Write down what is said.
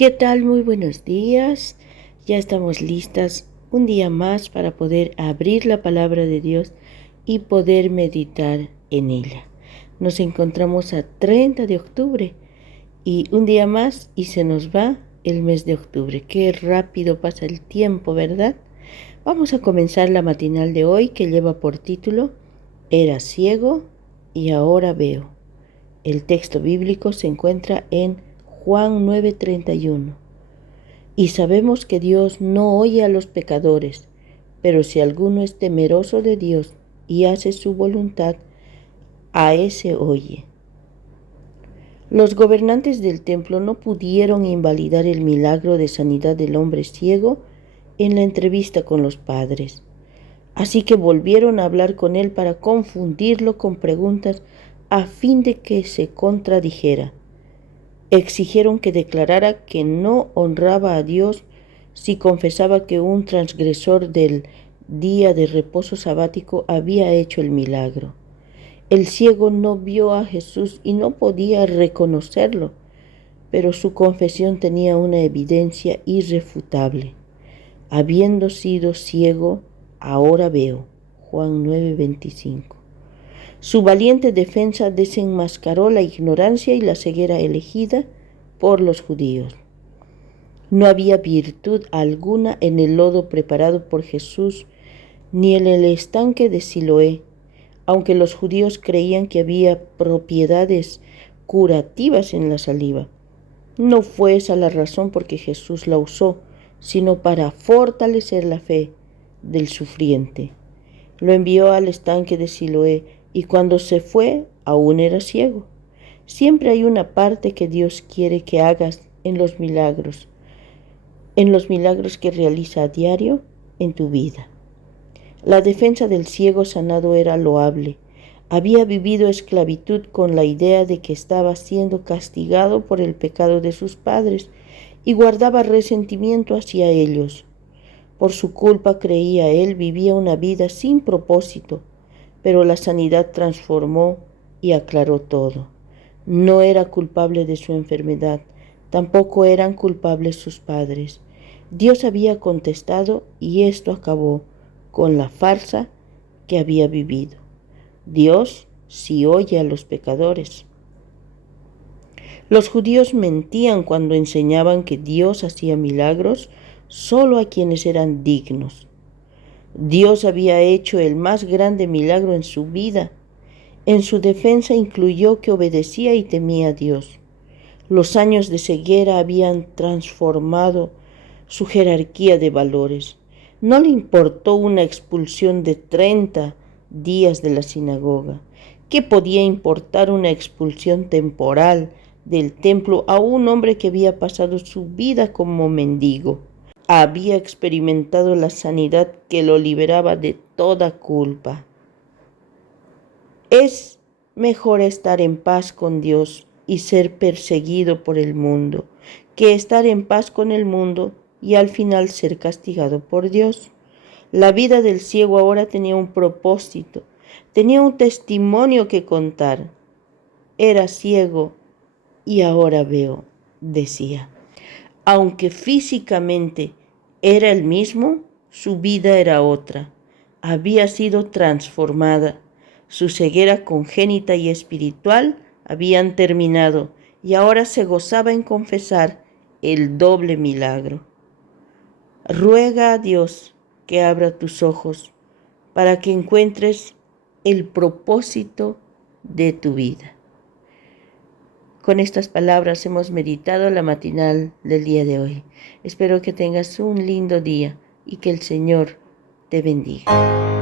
¿Qué tal? Muy buenos días. Ya estamos listas un día más para poder abrir la palabra de Dios y poder meditar en ella. Nos encontramos a 30 de octubre y un día más y se nos va el mes de octubre. Qué rápido pasa el tiempo, ¿verdad? Vamos a comenzar la matinal de hoy que lleva por título Era ciego y ahora veo. El texto bíblico se encuentra en Juan 9:31. Y sabemos que Dios no oye a los pecadores, pero si alguno es temeroso de Dios y hace su voluntad, a ese oye. Los gobernantes del templo no pudieron invalidar el milagro de sanidad del hombre ciego en la entrevista con los padres. Así que volvieron a hablar con él para confundirlo con preguntas a fin de que se contradijera. Exigieron que declarara que no honraba a Dios si confesaba que un transgresor del día de reposo sabático había hecho el milagro. El ciego no vio a Jesús y no podía reconocerlo, pero su confesión tenía una evidencia irrefutable. Habiendo sido ciego, ahora veo. Juan 9:25. Su valiente defensa desenmascaró la ignorancia y la ceguera elegida por los judíos. No había virtud alguna en el lodo preparado por Jesús, ni en el estanque de Siloé, aunque los judíos creían que había propiedades curativas en la saliva. No fue esa la razón por que Jesús la usó, sino para fortalecer la fe del sufriente. Lo envió al estanque de Siloé y cuando se fue aún era ciego. Siempre hay una parte que Dios quiere que hagas en los milagros que realiza a diario en tu vida. La defensa del ciego sanado era loable. Había vivido esclavitud con la idea de que estaba siendo castigado por el pecado de sus padres y guardaba resentimiento hacia ellos. Por su culpa, creía él, vivía una vida sin propósito, pero la sanidad transformó y aclaró todo. No era culpable de su enfermedad, tampoco eran culpables sus padres. Dios había contestado y esto acabó con la farsa que había vivido. Dios sí oye a los pecadores. Los judíos mentían cuando enseñaban que Dios hacía milagros solo a quienes eran dignos. Dios había hecho el más grande milagro en su vida. En su defensa incluyó que obedecía y temía a Dios. Los años de ceguera habían transformado su jerarquía de valores. No le importó una expulsión de 30 días de la sinagoga. ¿Qué podía importar una expulsión temporal del templo a un hombre que había pasado su vida como mendigo? Había experimentado la sanidad que lo liberaba de toda culpa. Es mejor estar en paz con Dios y ser perseguido por el mundo, que estar en paz con el mundo y al final ser castigado por Dios. La vida del ciego ahora tenía un propósito, tenía un testimonio que contar. Era ciego y ahora veo, decía. Aunque físicamente era el mismo, su vida era otra. Había sido transformada. Su ceguera congénita y espiritual habían terminado y ahora se gozaba en confesar el doble milagro. Ruega a Dios que abra tus ojos para que encuentres el propósito de tu vida. Con estas palabras hemos meditado la matinal del día de hoy. Espero que tengas un lindo día y que el Señor te bendiga.